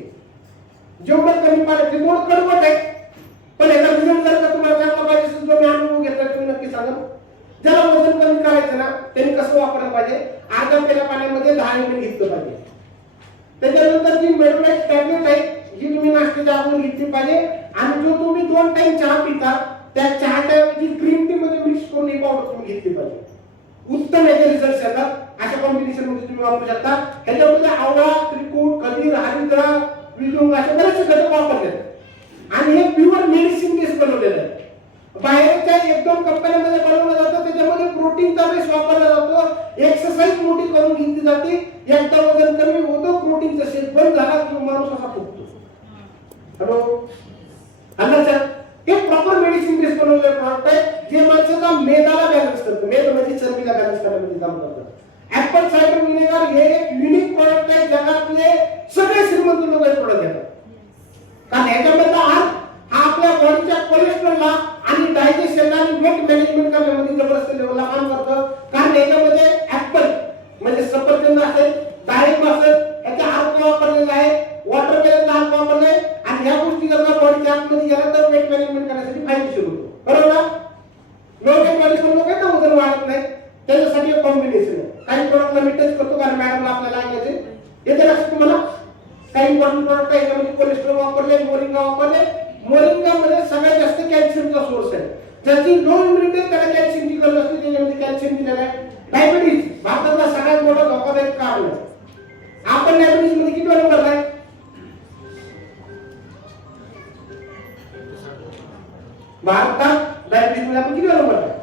जेवढं कमी पाणी, ते थोडं कडवट आहे, पण याचा रिझल्ट जर का तुम्हाला चांगला पाहिजे असेल, जो मी अनुभव घेतला तुम्ही नक्की सांगा. ज्याला वजन कमी करायचं ना त्यांनी कसं वापरायला पाहिजे, अर्धा पेला पाण्यामध्ये 10 मिली घेतलं पाहिजे. त्याच्यानंतर जी मेडोलाइट टॅबलेट आहे जी तुम्ही नाश्त्याच्या अगोदर घेतली पाहिजे. आणि जो तुम्ही 2 टाइम चहा पिता त्या चहाच्या ऐवजी ग्रीन टी मध्ये मिक्स करून ही पावडर तुम्ही घेतली पाहिजे. उत्तम याचे रिझल्ट येतात. अशा कॉम्बिनेशन मध्ये तुम्ही वापरू शकता. ह्याच्यामध्ये आवळा, त्रिकूट, खजीर, हरिद्रा, विलुंग असे बरेचसे घटक वापरले आणि हे प्युअर मेडिसिन बेस बनवलेलं आहे. बाहेरच्या 1-2 कंपन्यांमध्ये बनवलं जातं, त्याच्यामध्ये प्रोटीनचा बेस वापरला जातो. एक्सरसाइज मोठी करून घेतली जाते, एकदा वजन कमी होतं, प्रोटीनचा शेक बंद झाला की माणूस असा फुगतो. हॅलो, अंदाज हे प्रॉपर मेडिसिन बेस बनवलेलं प्रॉडक्ट आहे, जे माणसाचा मेदाला बॅलन्स करतं. मेद म्हणजे चरबीला बॅलन्स करण्यामध्ये काम करतं. ऍपल सायडर व्हिनेगर हे एक युनिक प्रॉडक्ट आहे. जगातले सगळे श्रीमंत लोक हे प्रोडक्ट घेतात. कारण ह्याच्यामधला हा आपल्या बॉडीच्या कोलेस्ट्रॉलला आणि डायजेशनला आणि वेट मॅनेजमेंट करण्यामध्ये जबरदस्त लेवलला काम करतं. कारण याच्यामध्ये ऍपल म्हणजे सफरचंद असेल, डाळिंब असेल, याचा अर्क वापरलेला आहे, वॉटरमेलनचा अर्क वापरलाय. आणि ह्या गोष्टी जर का बॉडीच्या आतमध्ये गेल्या तर वेट मॅनेजमेंट करण्यासाठी फायदेशीर होतो, बरोबर ना? लोक लोक आहेत ना, वजन वाढत नाही, त्याच्यासाठी एक कॉम्बिनेशन आहे. काही प्रोडक्टला मी टच करतो कारण मॅडमला आपल्याला ऐकायचे. येते लक्षात तुम्हाला? काही इम्पॉर्टंट प्रोडक्ट आहे याच्यामध्ये कोलेस्ट्रॉल वापरले, मोरिंगा वापरले. मोरिंगा मध्ये सगळ्यात जास्त कॅल्शियमचा सोर्स आहे. ज्याची लो इम्युनिटी त्याला कॅल्शियमची गरज असते, त्याच्यामध्ये कॅल्शियम दिलेलं आहे. डायबिटीज भारतातला सगळ्यात मोठा धोकादायक कारण आहे. आपण डायबिटीज मध्ये किती वेळा भरलाय? भारतात डायबिटीज मध्ये आपण किती वेळा भरलाय?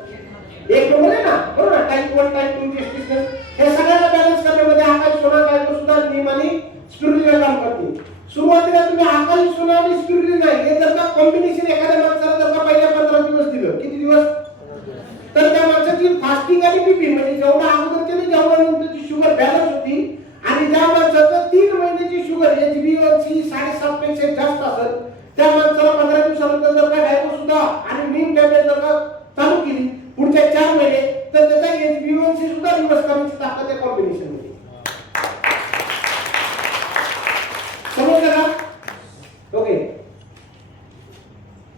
1 नंबर आहे ना, बरोबर? टाइप 1, टाइप 2 टेस्टिस हे सगळ्याला बॅलन्स करण्यामध्ये आकाश सोना, टाइप सुद्धा नियम आणि स्पिरुलिना काम करते. सुरुवातीला तुम्ही आकाश सोना आणि स्पिरुलिना हे जर का कॉम्बिनेशन एखाद्या माणसाला जर का पहिल्या 15 दिवस दिलं, किती दिवस, तर त्या माणसाची फास्टिंग आणि बीपी म्हणजे जेवढा अगोदरच्या आणि जेवढ्यानंतरची शुगर बॅलन्स होती. आणि ज्या माणसाचं 3 महिन्याची शुगर HbA1c 7.5 पेक्षा जास्त असेल त्या माणसाला 15 दिवसानंतर जर का डायको सुद्धा आणि नीम टॅबलेट जर का चालू केली पुढच्या 4 महिने, तर त्याचा HbA1c सुद्धा रिव्हर्स करण्याची ताकद आहे कॉम्बिनेशन मध्ये. समजलं का? ओके.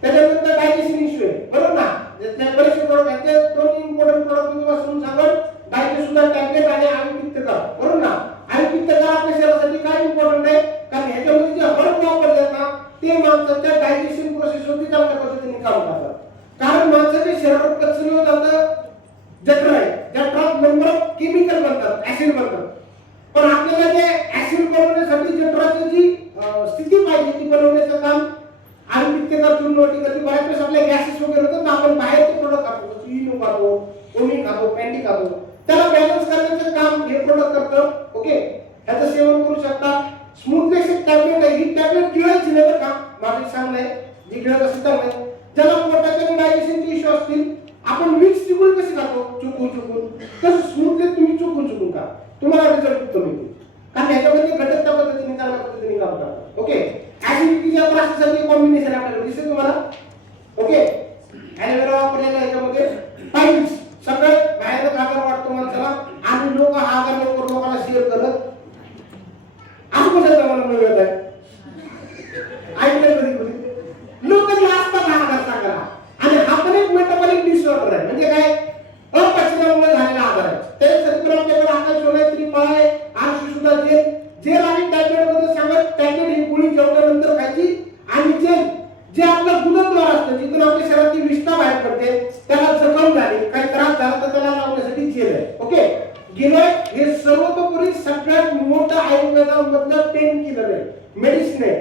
त्याच्यानंतर डायजेशन इश्यू आहे, बरोबर ना? बरेचसे प्रोडक्ट आहेत, ते 2 इम्पॉर्टंट प्रोडक्ट मी तुम्हाला सांगतो. डायजेशन सुद्धा टॅबलेट आणि आयुर्वेदिककार, बरोबर ना? आयुर्वेदिककार आपल्या शरीरासाठी काय इम्पॉर्टंट आहे? कारण ह्याच्यामध्ये जे हर्ब वापरले ना ते माणसाच्या डायजेशन प्रोसेस वरती चांगल्या पद्धतीने काम करतात. कारण माणसाच्या शरीरात पचलं जातं जठर आहे, जठरात नंबर ऑफ केमिकल बनतात, ऍसिड बनतात. पण आपल्याला जे ऍसिड बनवण्यासाठी जठराची जी स्थिती पाहिजे ती बनवण्याचं काम आयुर्वेदिककार चूर्णवटी करते. बऱ्याच वेळेस आपल्या गॅसेस वगैरे होतात ना, आपण बाहेरचे प्रोडक्ट खातो, इनो खातो, ओमी खातो, पॅन्टी खातो, त्याला बॅलन्स करण्याचं काम हे प्रोडक्ट करतं. ओके, ह्याचं सेवन करू शकता. स्मूथनेस एक टॅबलेट आहे, ही टॅबलेट गिळायची नाही बरं का, माझं सांगणं आहे. जी गिळत असेल चांगलं. ज्याला पोटाच्या डायजेशनचे इश्यू असतील, आपण मिक्स तिकून कशी खातो चुकून, तसं स्मूथनेस तुम्ही चुकून खा, तुम्हाला रिझल्ट उत्तम येईल. कारण ह्याच्यामध्ये घटक त्या पद्धतीने चांगल्या पद्धतीने काम करतात. ओके, ऍसिडिटी ज्या शेअर करत असं कशाला मला मिळत आहे ऐकलं कधी कधी लोक असतात हा घरचा करा आणि हा पण एक मेटाबॉलिक डिसऑर्डर आहे म्हणजे काय अपचनामुळे झालेला आजार आहे ते सर्कुलरकडे आकाश होणार तरी पाय आरशी सुद्धा जेल आणि टॅबलेट मध्ये सांगत टॅबलेट ही गोळी जेवल्यानंतर खायची आणि जे आपलं गुणद्वार असतं जिथून आपल्या शरीराची विष्ठा बाहेर पडते त्याला जखम झाली काही त्रास झाला तर त्याला लावण्यासाठी जेल आहे ओके गिलॉइड हे सर्वतोपरी सगळ्यात मोठं आयुर्वेदामधलं पेन किलर आहे मेडिसिन आहे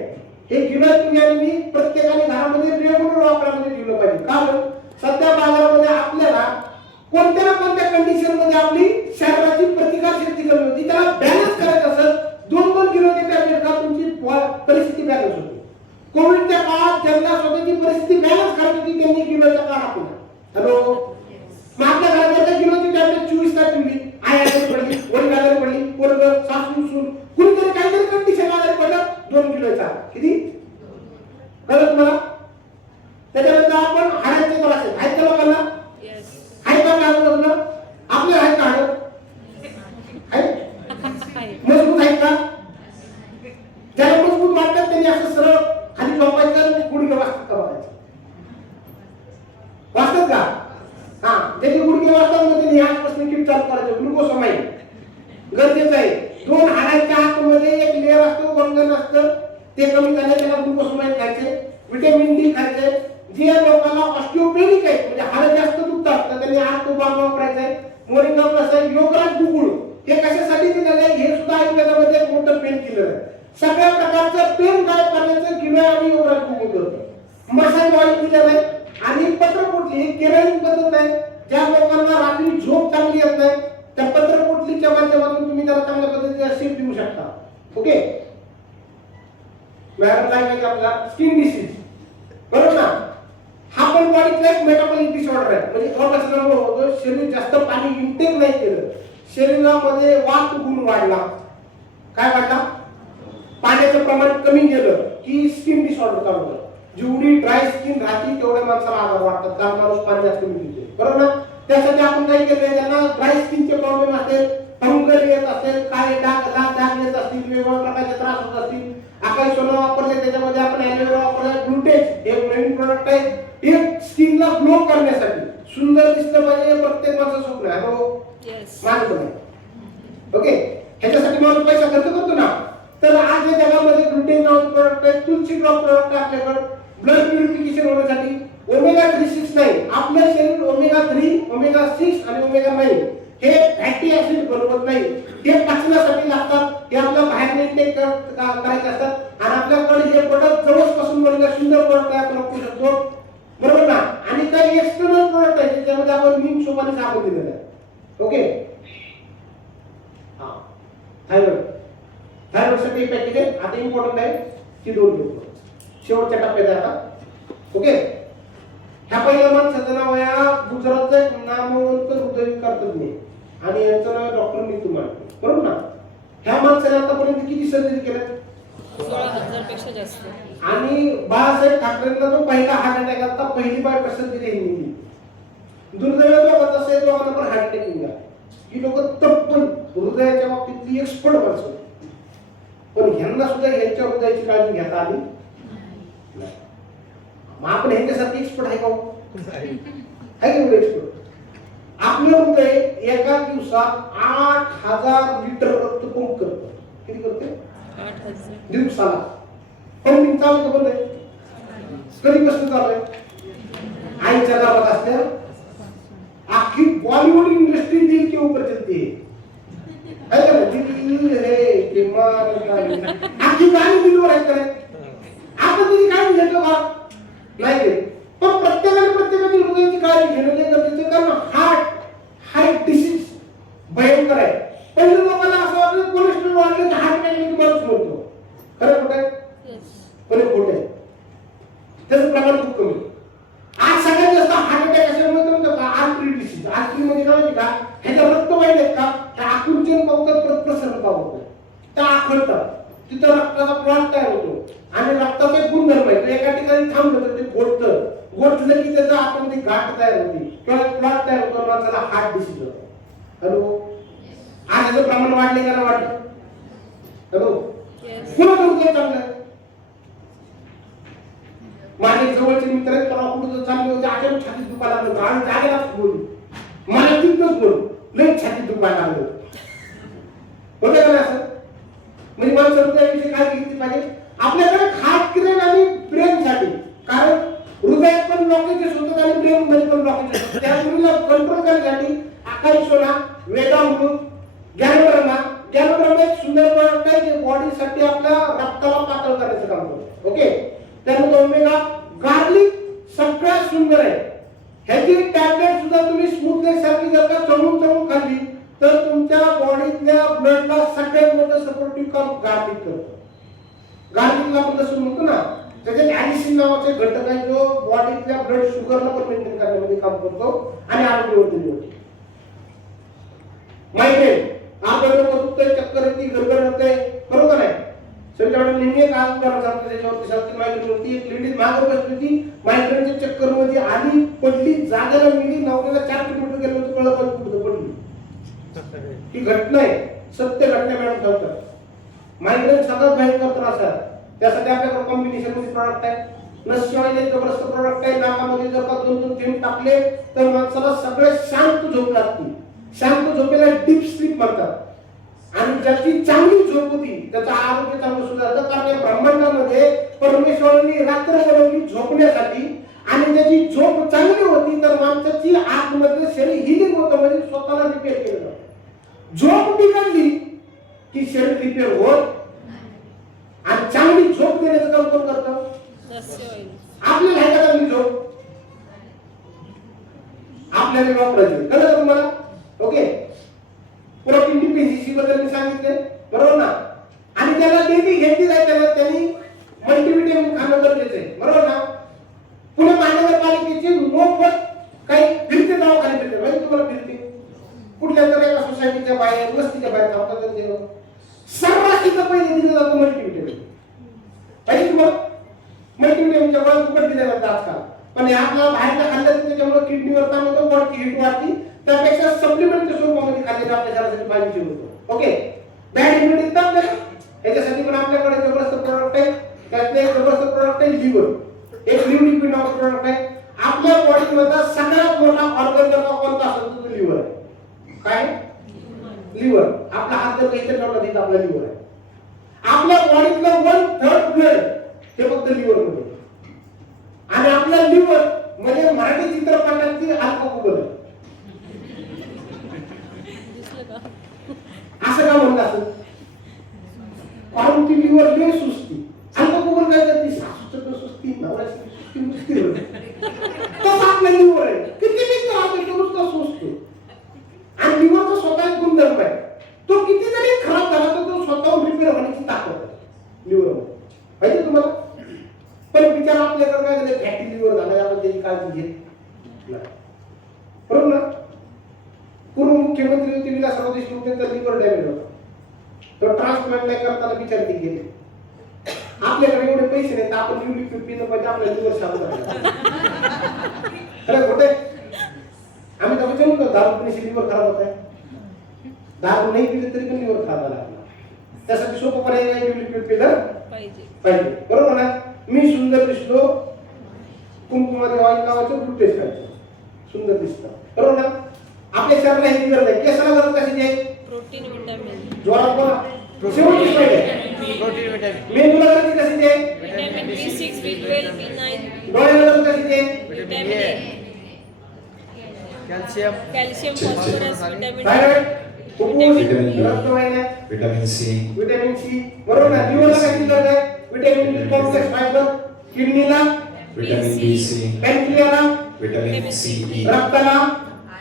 हे गिलॉइड तुम्ही आणि मी प्रत्येकाने घरामध्ये रेग्युलर वापरामध्ये ठेवलं पाहिजे कारण सध्या बाजारामध्ये आपल्याला कोणत्या ना कोणत्या कंडिशन मध्ये आपली शरीराची प्रतिकारशक्ती कमी होती त्याला बॅलन्स करायचं असेल 2-2 किलोचे टॅबलेट खा तुमची परिस्थिती बॅलन्स होती कोविडच्या काळात ज्यांना स्वतःची परिस्थिती बॅलन्स करायची होती त्यांनी किलोचा काळ आपला हॅलो मग आपल्या घरामध्ये किलोची टॅबलेट 24 तास ठेवली आई आजारी पडली वडील आजारी पडली पोरग सासू सून कुणीतरी काहीतरी कंडिशन आजारी पडलं 2 किलोचा किती कळलं तुम्हाला त्याच्यानंतर आपण हाडांचे त्रास आहेत का लोकांना आहे का आपल्या आहे का हाड मजबूत आहेत का ज्याला मजबूत वाटतात त्यांनी असं सरळ खाली झोपायचं गुडघे वाजतात का वाजतात का हा ज्याचे गुडघे वाजतात ना त्यांनी आजपासून किट चालू करायचं ग्लुकोसमाइन गरजेचं आहे 2 हाडांच्या आतमध्ये एक लेअर असतो वंगण असतं ते कमी झाले त्याला ग्लुकोसमाइन खायचे व्हिटॅमिन डी खायचे जे लोकांना ऑस्टिओपेनिक आहे म्हणजे हाड जास्त दुखतात तर त्यांनी आज तो बाग वापरायचा आहे मोरिंगा प्लस आहे योगराज गुगुळ हे कशासाठी दिलेलं आहे हे सुद्धा आयुर्वेदामध्ये एक मोठं पेन किलर आहे सगळ्या प्रकारचं पेन गायब करण्याचं किलो आणि योगराज गुगुळ करतो मसाज ऑइल दिलेलं आहे आणि पत्रपोटली ही केरळी पद्धत आहे ज्या लोकांना रात्री झोप चांगली येत नाही त्या पत्रपोटलीच्या माध्यमातून तुम्ही त्याला चांगल्या पद्धतीने शेप देऊ शकता ओके मॅडम काय माहिती आपल्याला स्किन डिसीज बरोबर ना हा पण बॉडीचा एक मेटाबॉलिक डिसऑर्डर आहे म्हणजे अपचनामुळे होतो शरीर जास्त पाणी इंटेक नाही केलं शरीरामध्ये वात गुण वाढला काय वाढला पाण्याचं प्रमाण कमी गेलं की स्किन डिसऑर्डर चालू होतं जेवढी ड्राय स्किन राहते तेवढ्या माणसाला आजार वाटतात कारण माणूस पाणी जास्त कमी पितो बरोबर ना त्यासाठी आपण काय केलंय ज्यांना ड्राय स्किनचे प्रॉब्लेम असेल फंगल येत असेल काय डाग येत असतील वेगवेगळ्या प्रकारचे त्रास होत असतील आकाश सोनं वापरले त्याच्यामध्ये आपण ॲलोवेरा वापरले ग्लुटेज हे नवीन प्रोडक्ट आहे हे स्किनला ग्लो करण्यासाठी सुंदर दिसलं पाहिजे प्रत्येक माणसाचं स्वप्न आहे हो माझं पण ओके ह्याच्यासाठी माणूस पैसा खर्च करतो ना तर आज या जगामध्ये ग्लुटेन नावाचं प्रोडक्ट आहे तुलसी ड्रॉप प्रोडक्ट आहे आपल्याकडे ब्लड प्युरिफिकेशन होण्यासाठी ओमेगा 369 आपलं शरीर ओमेगा 3 ओमेगा 6 आणि ओमेगा 9 हे फॅटी ऍसिड बनवत नाही हे पचनासाठी लागतात हे आपल्या बाहेर इंटेक करायचे असतात आणि आपल्याकडे हे प्रोडक्ट जवळपासून बनलेलं सुंदर प्रोडक्ट आहे आपण वापरू शकतो बरोबर ना आणि काही एक्सटर्नल प्रोडक्ट आहे ज्यामध्ये आपण नीम सोप आणि साबण दिलेलं आहे ओके हा थायरॉइडसाठी एक पॅकेज आहे आता इम्पॉर्टंट आहे की 2 घेऊ शेवटच्या टप्प्यात आहे आता ओके ह्या पहिल्या माणसाचं नाव आहे गुजरातचं एक नामवंत हृदयविकार तज्ञ आणि यांचं नाव डॉक्टर नीतू मांडे बरोबर ना ह्या माणसाने आतापर्यंत किती सर्जरी केल्या 16,000 पेक्षा जास्त आणि बाळासाहेब ठाकरेंना जो पहिला हार्ट अटॅक आता पहिली बाय सर्जरी दिली दुर्दैव लोकांचा असेल लोकांना पण हार्ट अटॅक निघाला ही लोक तब्बल हृदयाच्या बाबतीतली एक्सपर्ट माणसं पण ह्यांना सुद्धा ह्यांच्या हृदयाची काळजी घेता आली मग आपण ह्यांच्यासारखी एक्सपर्ट आहे का आहे एवढं एक्सपर्ट आपलं हृदय एका दिवसात 8,000 लिटर रक्त पंप करतं किती करते 8,000 दिवसाला पंपिंग चालू का बंद आहे कधीपासून चालू आहे आईच्या गावात असल्या आखी बॉलीवुड इंडस्ट्री दिल के ऊपर चलती है ना दिल रे किमान आखी गाणी दिलवर आहे काय आपण तिची काळजी घेतो का नाही घेत पण प्रत्येकाची हृदयाची काळजी घेणं गरजेचं कारण हार्ट डिसीज भयंकर आहे पहिले लोकांना असं वाटलं कोलेस्ट्रॉल वाढलं तर हार्ट अटॅक माणूस मरतो खरं खोटं आहे पण खोटं आहे त्याचं प्रमाण खूप कमी आज सगळ्यात जास्त हार्ट अटॅक अशामुळे म्हणतो का आर्टरी डिसीज आर्टरी म्हणजे काय माहिती का ह्याच्या रक्त वाहिनी आहेत का त्या आकुंचन पावतात प्रसरण पावतात त्या आखळतात तिथं रक्ताचा प्लॉट तयार होतो आणि रक्ताचा एक गुणधर्म आहे एका ठिकाणी थांबलं तर ते गोठलं की त्याचा आतमध्ये गाठ तयार होते किंवा प्लॉट तयार होतो माणसाला हार्ट डिसीज होतो हॅलो आज याचं प्रमाण वाढले का नाही वाढलं? Hello, Yes. कुणाचं हृदय चांगलं आहे? माझे जवळचे मित्र आहेत, परवा कुठं चालले होते, अचानक छातीत दुखायला लागलं होतं. आम्ही जागेलाच बोलू, मला तिथंच बोलू, लई छातीत दुखायला लागलं होतं. होतं का नाही असं? म्हणजे मला हृदयाविषयी काय घेतली पाहिजे? आपल्याकडे खास क्रिया आणि ब्रेनसाठी, कारण हृदयात पण ब्लॉकेजेस होतात आणि ब्रेन मध्ये पण ब्लॉकेजेस होतात. त्या मुलीला कंट्रोल करण्यासाठी आकाश सोना, वेदामृत, ज्ञानब्रह्मा एक सुंदर प्रोडक्ट आहे जे बॉडीसाठी आपल्या रक्ताला पातळ करण्याचं काम करतो. ओके, त्यानंतर ओमेगा गार्लिक सगळ्यात सुंदर आहे. ह्याची टॅबलेट सुद्धा तुम्ही स्मूथनेस साठी जर का चढून खाल्ली तर तुमच्या बॉडीतल्या ब्लडला सगळ्यात मोठं सपोर्टिव्ह काम गार्लिक करतो. गार्लिकला आपण जसं म्हणतो ना, त्याच्यात ॲलिसिन नावाचे घटक आहे जो बॉडीतल्या ब्लड शुगरला पण मेंटेन करण्यामध्ये काम करतो आणि आरोग्यवर्धन होते. मायग्रेन आपण दुखतंय, चक्कर येते, गडबड होते, बरोबर आहे. सगळ्यांना नेहमी एक आज करा सांगतो त्याच्यावरती सारखी मायग्रेन होती. एक लेडीज मागे बसली होती, मायग्रेनच्या चक्कर मध्ये आली, पडली, जागेला मिली, नवऱ्याला 4 किलोमीटर गेलो होतो, कळलं पण कुठं पडली. ही घटना आहे, सत्य घटना मॅडम सांगतात. मायग्रेन सगळ्यात भयंकर त्रास आहे. त्यासाठी आपल्याकडे कॉम्बिनेशन मध्ये प्रॉडक्ट आहे. नसवायला जबरदस्त प्रॉडक्ट आहे. नाकामध्ये जर का 2-2 थेंब टाकले तर माणसाला सगळे शांत झोप लागते. शांत झोपेला डीप स्लीप म्हणतात. आणि ज्याची चांगली झोप होती त्याचं आरोग्य चांगलं सुधारतं. कारण या ब्रह्मांडामध्ये परमेश्वराने रात्र बनवली झोपण्यासाठी, आणि त्याची झोप चांगली होती तर माणसाची आतमधले शरीर हिलिंग होतं, म्हणजे स्वतःला रिपेअर केलं जातं. झोप बिघडली की शरीर रिपेअर होत, आणि चांगली झोप देण्याचं काम कोण करतं? आपल्याला आहे का चांगली झोप? आपल्याला वापरायची, कळलं का तुम्हाला? ओके, प्रोटीन डिफिशियन्सी बद्दल मी सांगितले, बरोबर ना. आणि त्याला डेली घेतली जाते, त्याला त्यांनी मल्टीव्हिटॅमिन खाणं गरजेचं आहे, बरोबर ना. पुणे महानगरपालिकेची मोफत काही फिरते दवाखाने फिरते, माहिती तुम्हाला? फिरते कुठल्या तरी एका सोसायटीच्या बाहेर, वस्तीच्या बाहेर थांबतात, सर्वात इथं पहिले दिलं जातं मल्टीव्हिटॅमिन. माहिती तुम्हाला? मल्टीव्हिटॅमिनच्या गोळ्या फुकट दिल्या जातात आजकाल, पण आपल्याला बाहेरच्या खाल्ल्याचं त्याच्यामुळे किडनीवर ताण होतो, बॉडीची हीट वाढते. त्यापेक्षा सप्लिमेंटच्या स्वरूपामध्ये खाल्लेलं आपल्या शरीरासाठी फायदेशीर होतं. ओके, बॅड इम्युनिटी तर याच्यासाठी पण आपल्याकडे जबरदस्त प्रोडक्ट आहे. त्यातले एक जबरदस्त प्रोडक्ट आहे लिव्हर. एक लिव्ह लिक्विड नावाचं प्रोडक्ट आहे. आपल्या बॉडीमधला सगळ्यात मोठा ऑर्गन जर कोणता असेल तर लिव्हर आहे. काय? लिव्हर. आपला हात जर इथे ठेवला तिथे आपला लिव्हर आहे. आपल्या बॉडीतलं 1/3 ब्लड हे फक्त लिव्हर मध्ये, आणि आपला लिव्हर म्हणजे मराठी चित्रपटाची अल्पकुबल आहे. असं का म्हणलं असं? कारण ती लिव्हर लय सुस्ती. अल्पकुबल काय करते? सासूचं सुस्ती, नवऱ्याची सुस्ती, नुसती होते. तसं आपला लिव्हर आहे, किती मित्र आपण तो नुसता सुचतो. आणि लिव्हरचा स्वतः एक गुणधर्म आहे, तो किती जरी खराब झाला तर तो स्वतःहून रिपेअर होण्याची ताकद आहे लिव्हरमध्ये. माहिती तुम्हाला? पण विचार आपल्याकडे काय झालं, फॅटी लिव्हर झाला, आपण त्याची काळजी घेत नाही, बरोबर ना. पूर्व मुख्यमंत्री होते विलासराव देशमुख, त्यांचा लिव्हर डॅमेज होता, तर ट्रान्सप्लांट नाही करताना विचारते गेले. आपल्याकडे एवढे पैसे नाही तर आपण लिव्ह लिक्विड पिणं पाहिजे, आपल्या लिव्हर शांत झाला. खरं खोटे? आम्ही तर विचारू नव्हतो दारू पिण्याशी लिव्हर खराब होत आहे. दारू नाही पिलं तरी पण लिव्हर खराब झाला आपला. त्यासाठी सोपं पर्याय काय? लिव्ह लिक्विड पिलं पाहिजे, बरोबर ना. मी सुंदर दिसलो, कुंकुमाचे ऑइल नावाचं टूथपेस्ट खायचं, सुंदर दिसतं, बरोबर ना. आपल्या शरीराला ही गरज आहे. केसाला गरज कशाची आहे? Protein, vitamin. जोरात बोला. शेवटची पाहिजे प्रोटीन विटामिन. मेंदूला गरज कशाची आहे? Vitamin B6, B12, B9. डोळ्याला गरज कशाची आहे? Vitamin A, calcium. Calcium, phosphorus, vitamin thyroid, फुफ्फुस, विटामिन बी, रक्तवाहिन्या, विटामिन सी, विटामिन सी, बरोबर ना. लिव्हरला कशाची गरज आहे? Vitamin B complex fibre. किडनीला, विटामिन बी सी, पॅनक्रियाला, विटामिन सी ई, रक्ताला,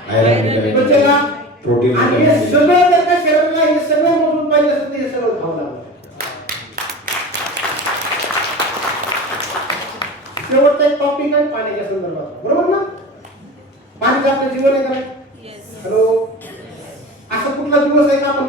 आयरन विटामिन, त्वचेला, प्रोटीन आणि हे विटामिन. सगळं जर का शरीराला हे सगळं मजबूत पाहिजे असेल तर हे सगळं खावं लागतं. शेवटचा एक टॉपिक आहे पाण्याच्या संदर्भात, बरोबर ना. पाणी आपलं जीवन आहे का? येस. हॅलो, असा कुठला दिवस आहे का आपण